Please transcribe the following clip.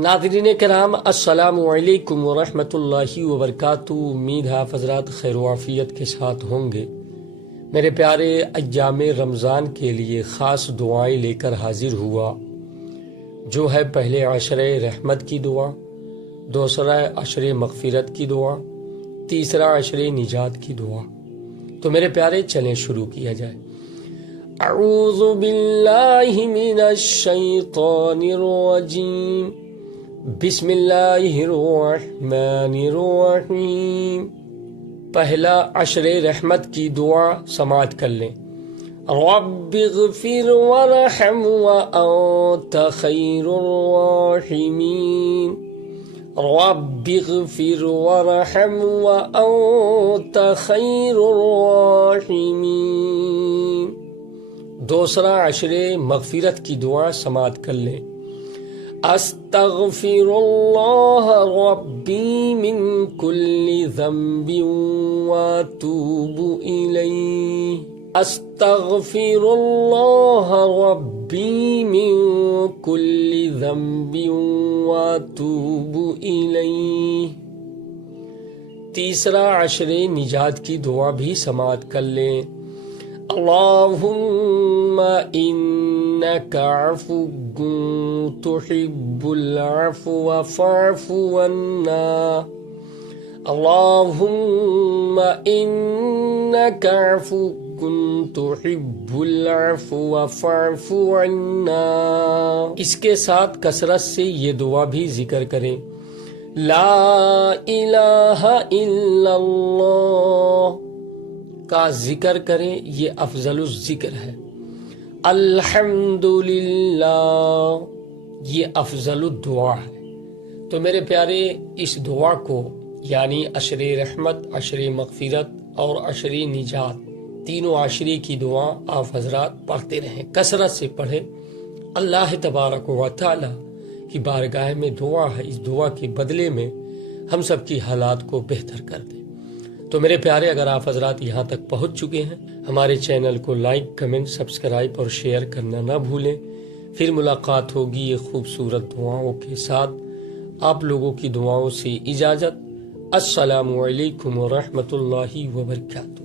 ناظرین کرام السلام علیکم ورحمۃ اللہ وبرکاتہ۔ امید ہے آپ حضرات خیر و عافیت کے ساتھ ہوں گے۔ میرے پیارے ایام رمضان کے لیے خاص دعائیں لے کر حاضر ہوا، جو ہے پہلے عشرے رحمت کی دعا، دوسرا عشرے مغفرت کی دعا، تیسرا عشرے نجات کی دعا۔ تو میرے پیارے چلیں شروع کیا جائے۔ اعوذ باللہ من الشیطان الرجیم، بسم اللہ الرحمن الرحیم۔ پہلا عشرے رحمت کی دعا سماعت کر لیں۔ رب اغفر ورحم وانت خیر الراحمین، رب اغفر ورحم وانت خیر الراحمین۔ دوسرا عشرے مغفرت کی دعا سماعت کر لیں۔ استغفر اللہ ربی من کل ذنب واتوب الیہ، استغفر اللہ ربی من کل ذنب واتوب الیہ۔ تیسرا عشرے نجات کی دعا بھی سماعت کر لیں۔ اللہم انک عفو تحب العفو فاعف عنا، اللہم انک عفو تحب العفو فاعف عنا۔ اس کے ساتھ کثرت سے یہ دعا بھی ذکر کریں۔ لا الہ الا اللہ کا ذکر کریں، یہ افضل الذکر ہے۔ الحمدللہ یہ افضل الدعا ہے۔ تو میرے پیارے اس دعا کو یعنی عشرے رحمت، عشرے مغفرت اور عشرے نجات، تینوں عشرے کی دعا آپ حضرات پڑھتے رہیں، کثرت سے پڑھیں۔ اللہ تبارک و تعالی کی بارگاہ میں دعا ہے، اس دعا کے بدلے میں ہم سب کی حالات کو بہتر کر دے۔ تو میرے پیارے اگر آپ حضرات یہاں تک پہنچ چکے ہیں، ہمارے چینل کو لائک، کمنٹ، سبسکرائب اور شیئر کرنا نہ بھولیں۔ پھر ملاقات ہوگی یہ خوبصورت دعاؤں کے ساتھ۔ آپ لوگوں کی دعاؤں سے اجازت۔ السلام علیکم ورحمۃ اللہ وبرکاتہ۔